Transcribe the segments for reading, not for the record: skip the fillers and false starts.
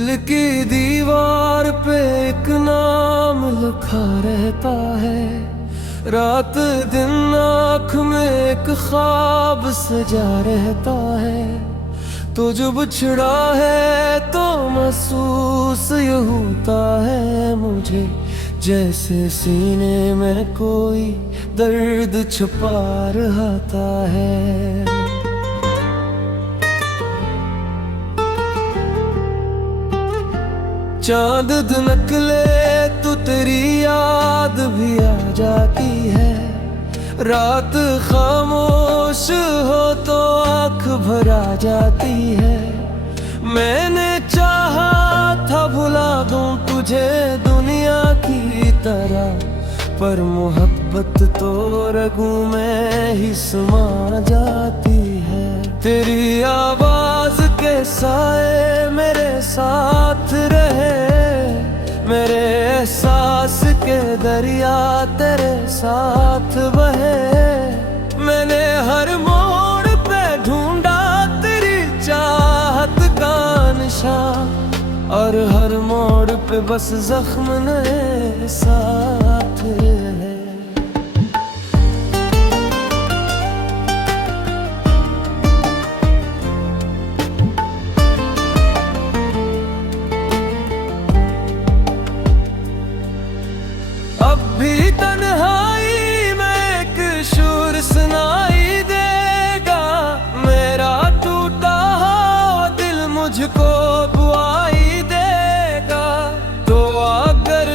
दिल की दीवार पे एक नाम लिखा रहता है, रात दिन आँख में एक ख्वाब सजा रहता है। तो जो बिछड़ा है तो महसूस ये होता है मुझे, जैसे सीने में कोई दर्द छुपा रहता है। चांद निकले तो तेरी याद भी आ जाती है, रात खामोश हो तो आँख भर आ जाती है। मैंने चाहा था भुला दूं तुझे दुनिया की तरह, पर मोहब्बत तो रगों में ही समा जाती है। तेरी आवाज के साए मेरे साथ रहे, मेरे एहसास के दरिया तेरे साथ बहे। मैंने हर मोड़ पे ढूंढा तेरी चाहत का निशान, और हर मोड़ पे बस जख्म नए साथ है। अब भी तन्हाई में एक शोर सुनाई देगा, मेरा टूटा हुआ दिल मुझको बुआई देगा। तो अगर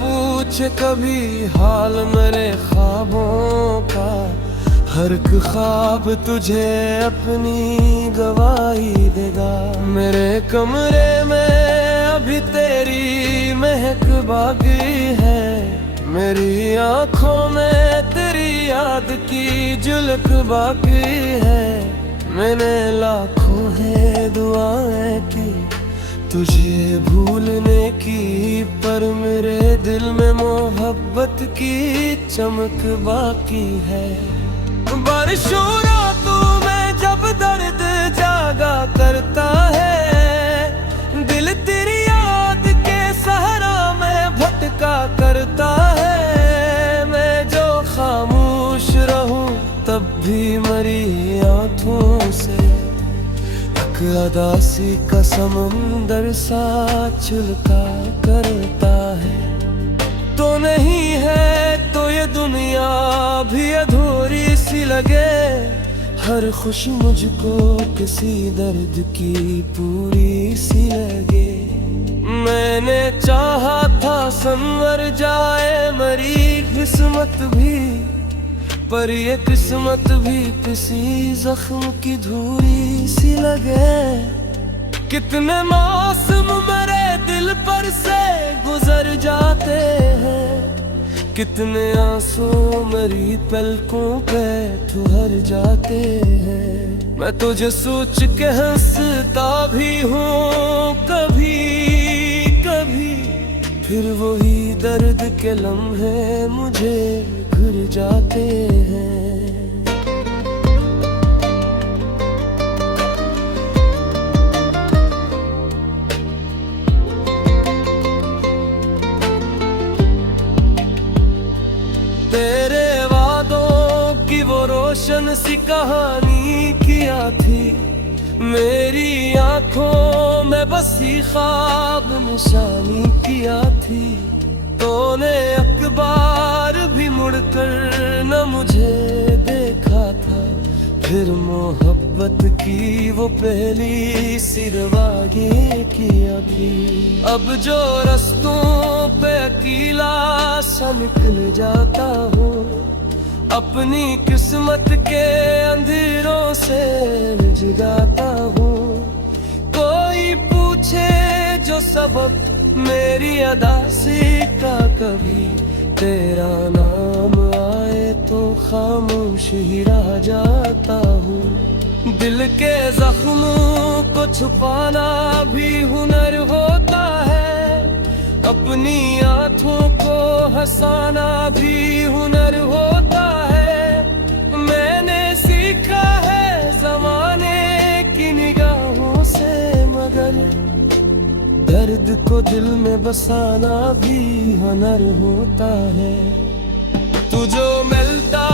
पूछे कभी हाल मेरे ख्वाबों का, हर एक ख्वाब तुझे अपनी गवाही देगा। मेरे कमरे में अभी तेरी महक बाकी है, मेरी आँखों में तेरी याद की झलक बाकी है। मैंने लाखों है दुआएं की तुझे भूलने की, पर मेरे दिल में मोहब्बत की चमक बाकी है। बारिशों रातों में जब दर्द जागा करता है, दिल तेरी याद के सहारा में भटका करता है। मैं जो खामोश रहूं तब भी मरी आँखों से एक अदासी का समंदर सा छलका करता है। तो नहीं है तो ये दुनिया भी अधूरी सी लगे, हर खुशी मुझको किसी दर्द की पूरी सी लगे। मैंने चाहा था संवर जाए मरी किस्मत भी, पर ये किस्मत भी किसी जख्म की धूरी सी लगे। कितने मौसम मेरे दिल पर से गुजर जाते हैं, कितने आंसू मेरी पलकों पे ठहर जाते हैं। मैं तुझे सोच के हंसता भी हूँ कभी कभी, फिर वही दर्द के लम्हे मुझे घिर जाते हैं। तेरे वादों की वो रोशन सी कहानी किया थी, मेरी आंखों में बसी ख्वाब निशानी किया थी। तूने अखबार भी मुड़कर न मुझे देखा था, फिर मोहब्बत की वो पहली सी रवागी किया थी। अब जो रस्तों पे अकेला सा निकल जाता हूँ, अपनी किस्मत के अंधेरों से जगाता हूँ। कोई पूछे जो सबब मेरी अदासी का, कभी तेरा नाम आए तो खामोश ही रह जाता हूँ। दिल के जख्मों को छुपाना भी हुनर होता है, अपनी आँखों को हंसाना भी हुनर होता है। मैंने सीखा है जमाने की निगाहों से, मगर दर्द को दिल में बसाना भी हुनर होता है। तू जो मिलता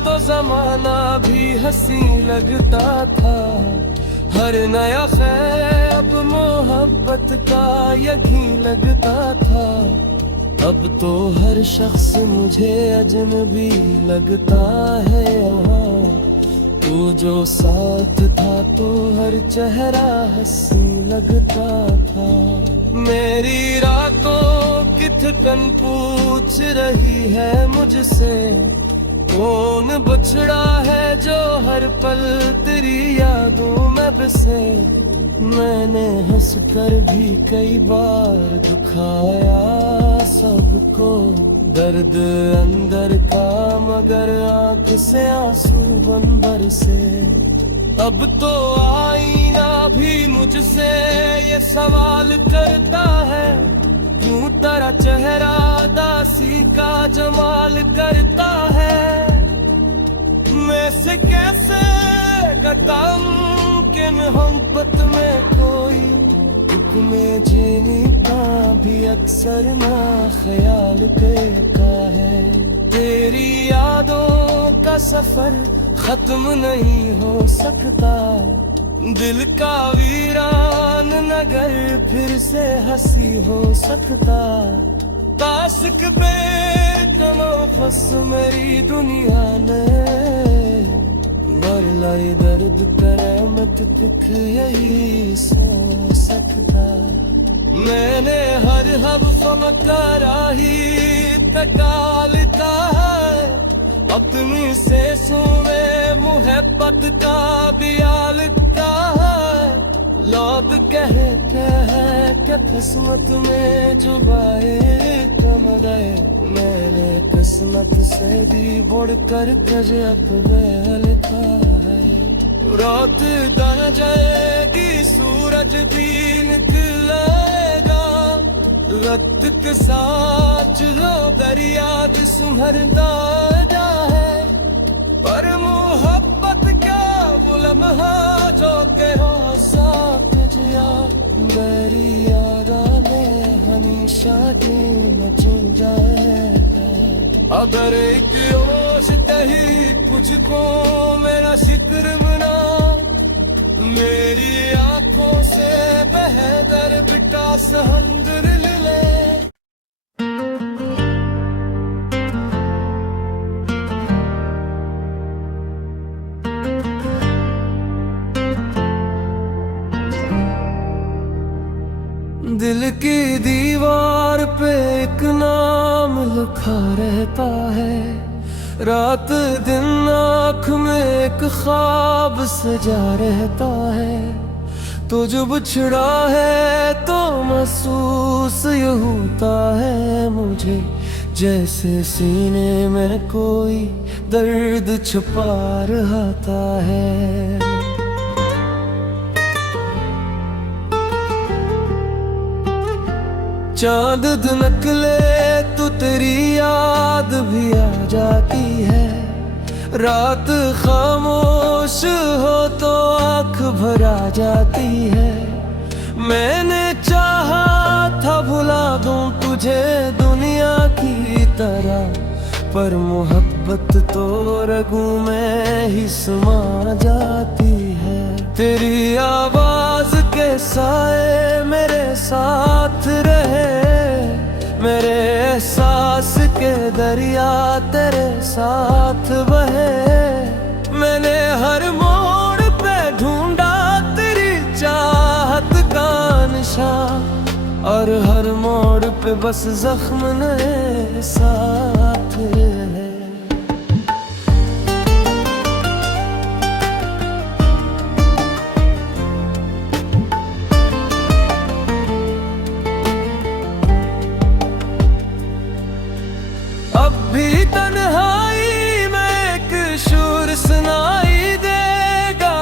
तो जमाना भी हंसी लगता था। हर नया ख्वाब मोहब्बत का यही लगता था। अब तो हर शख्स मुझे अजनबी लगता है यहाँ। तू जो साथ था तो हर चेहरा हंसी लगता था। मेरी रातों की थकन पूछ रही है मुझसे, कौन बछड़ा है जो हर पल तेरी यादों में बसे। मैंने हंसकर भी कई बार दुखाया सबको, दर्द अंदर का मगर आंख से आंसू बन बरसे। अब तो आईना भी मुझसे ये सवाल करता है, क्यों तेरा चेहरा दासी का जमाल करता है। मैं से कैसे बताऊं कि मोहब्बत में कोई में जीने का भी अक्सर ना ख्याल करता है। तेरी यादों का सफर खत्म नहीं हो सकता, दिल का वीरान नगर फिर से हंसी हो सकता। तास्क पे तनफस मेरी दुनिया ने लाई दर्द करमत तिख यही सो सकता। मैंने हर हब फमकारा ही तकालता है, अपनी से सुने मुहब्बत का बियालता है। लोग कहते हैं कि किस्मत में जुबाए कमरे, मैंने किस्मत से भी बढ़कर कजब लिखा है। रात ढल जाएगी सूरज भी निकलेगा, वक्त के साथ जो दरिया भी सुधरता है। पर मोहब्बत क्या वो लम्हा जो के साथ जिया, गहरी यादां में हमेशा दिन चल जाएगा। अगर एक ओस तही तुझको मेरा शिक्र मना, मेरी आंखों से बहदर बिटा सहंदर ले। दिल की दीवार पे एक नाम लिखा रहता है, रात दिन आँख में एक ख्वाब सजा रहता है। तो जो बिछड़ा है तो महसूस ये होता है मुझे, जैसे सीने में कोई दर्द छुपा रहता है। चांद निकले तो तेरी याद भी आ जाती है, रात खामोश हो तो आँख भर आ जाती है। मैंने चाहा था भुला दूं तुझे दुनिया की तरह, पर मोहब्बत तो रगों में ही समा जाती है। तेरी आवाज के साए मेरे साथ रहे, मेरे एहसास के दरिया तेरे साथ बहे। मैंने हर मोड़ पे ढूंढा तेरी चाहत का निशान, और हर मोड़ पे बस जख्म नए साथ है। अब भी तन्हाई में एक शूर सुनाई देगा,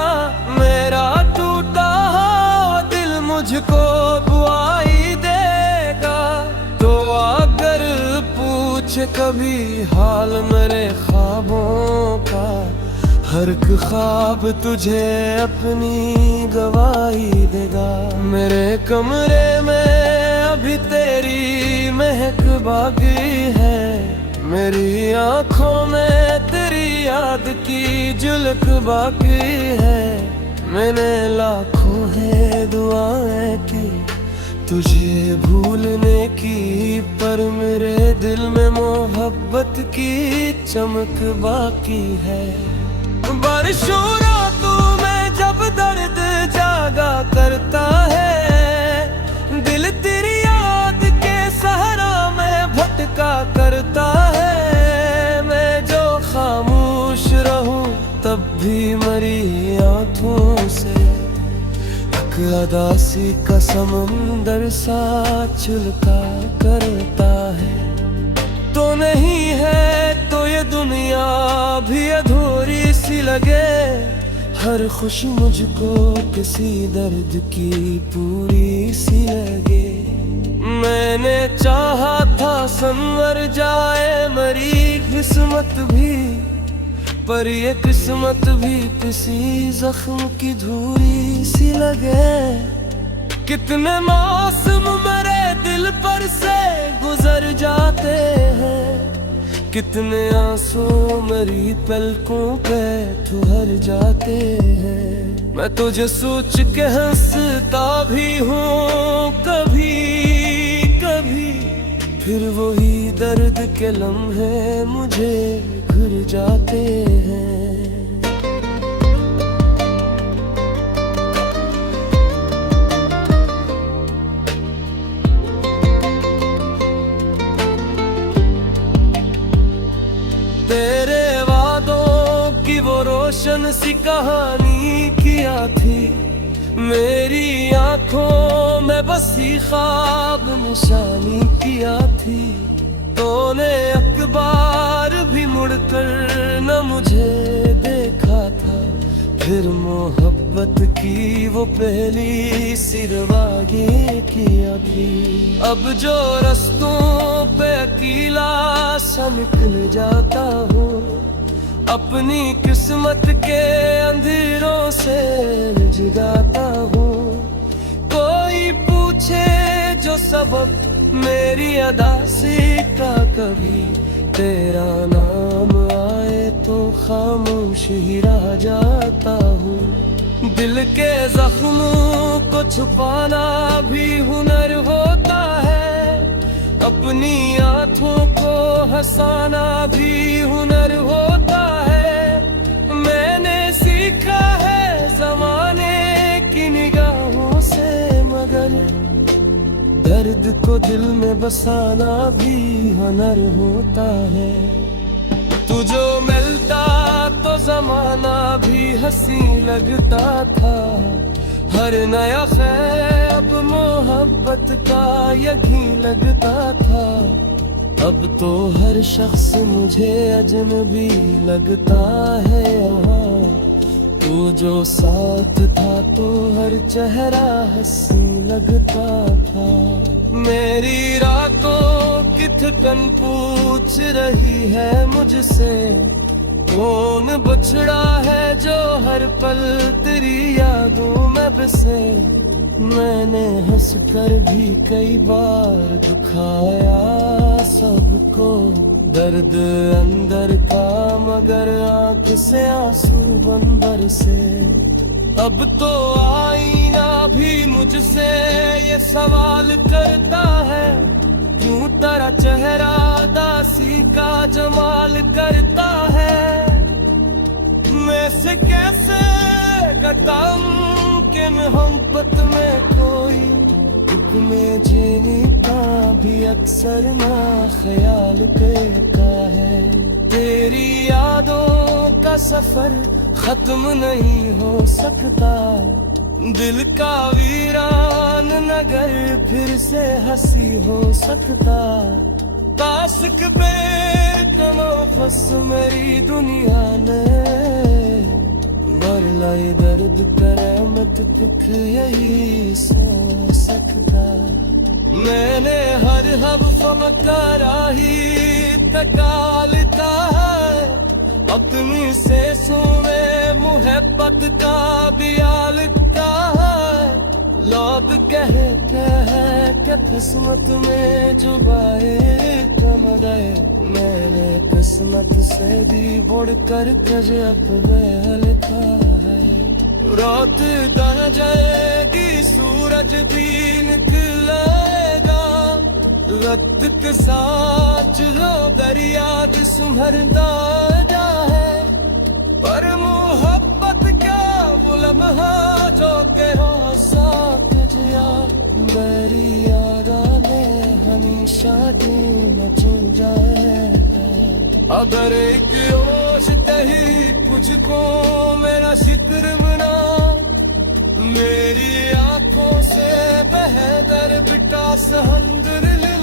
मेरा टूटा हुआ दिल मुझको दुआई देगा। तो अगर पूछे कभी हाल मेरे ख्वाबों का, हर एक ख्वाब तुझे अपनी गवाही देगा। मेरे कमरे में अभी तेरी महक बाकी है, मेरी आंखों में तेरी याद की झलक बाकी है। मैंने लाखों है दुआएं की तुझे भूलने की, पर मेरे दिल में मोहब्बत की चमक बाकी है। बारिशों रातों में जब दर्द जागा करता है, दिल तेरी याद के सहारा में भटका करता है। मैं जो खामोश रहूं तब भी मरी आंखों से एक अदासी का समंदर सा छलका करता है। तो नहीं है तो ये दुनिया भी अधूरी सी लगे, हर खुशी मुझको किसी दर्द की पूरी सी लगे। मैंने चाहा था संवर जाए मरी किस्मत भी, पर ये किस्मत भी किसी जख्म की धूरी सी लगे। कितने मासूम मेरे दिल पर से गुजर जाते हैं, कितने आंसू मेरी पलकों पे ठहर जाते हैं। मैं तुझे सोच के हंसता भी हूँ कभी कभी, फिर वही दर्द के लम्हे मुझे घिर जाते हैं। तेरे वादों की वो रोशन सी कहानी किया थी, मेरी आंखों में बसी ख्वाब निशानी किया थी। तूने अखबार भी मुड़कर न मुझे देखा था, फिर मोहब्बत की वो पहली सिरवागी किया थी। अब जो रस्तों पे अकेला सा निकल जाता हूँ, अपनी किस्मत के अंधेरों से जगाता हूँ। कोई पूछे जो सबब मेरी अदासी का, कभी तेरा नाम आए तो खामोश ही रह जाता हूँ। दिल के जख्मों को छुपाना भी हुनर होता है, अपनी आंखों को हंसाना भी हुनर होता है। मैंने सीखा है जमाने की निगाहों से, मगर दर्द को दिल में बसाना भी हुनर होता है। तू जो मिलता तो जमाना भी हंसी लगता था, हर नया ख्वाब मोहब्बत का यही लगता था। अब तो हर शख्स मुझे अजनबी लगता है यहाँ, तू जो साथ था तो हर चेहरा हंसी लगता था। मेरी रातों की थकन पूछ रही है मुझसे, कौन बछड़ा है जो हर पल तेरी यादों में बसे। मैंने हंसकर भी कई बार दुखाया सबको, दर्द अंदर का मगर आंख से आंसू बन बरसे। अब तो आईना भी मुझसे ये सवाल करता है, क्यों तेरा चेहरा दासी का जमाल करता है। मैं से कैसे बताऊं कि मोहब्बत में कोई में जीने का भी अक्सर ना ख्याल करता है। तेरी यादों का सफर खत्म नहीं हो सकता, दिल का वीरान नगर फिर से हंसी हो सकता। तास्क पे तनफस मेरी दुनिया ने बरलाई दर्द करमत तिख यही सो सकता। मैंने हर हब फमकारा ही तकालता है, अपनी से सुने मुहब्बत का बिया लिखता है। लोग कहते हैं कि किस्मत में जुबाए कमर है, मैंने किस्मत से भी बढ़कर गजब लिखा है। रात ढल जाएगी सूरज भी निकलेगा, वक्त के साथ जो दरिया भी सुभरता जाए, पर मोहब्बत क्या वो लम्हा जो के साथ जिया, मेरी यादों में हमेशा दिन चुल जाए। अगर एक ओश तही मुझको मेरा शित्र बना, मेरी आंखों से बहदर बिटा सहंगर ले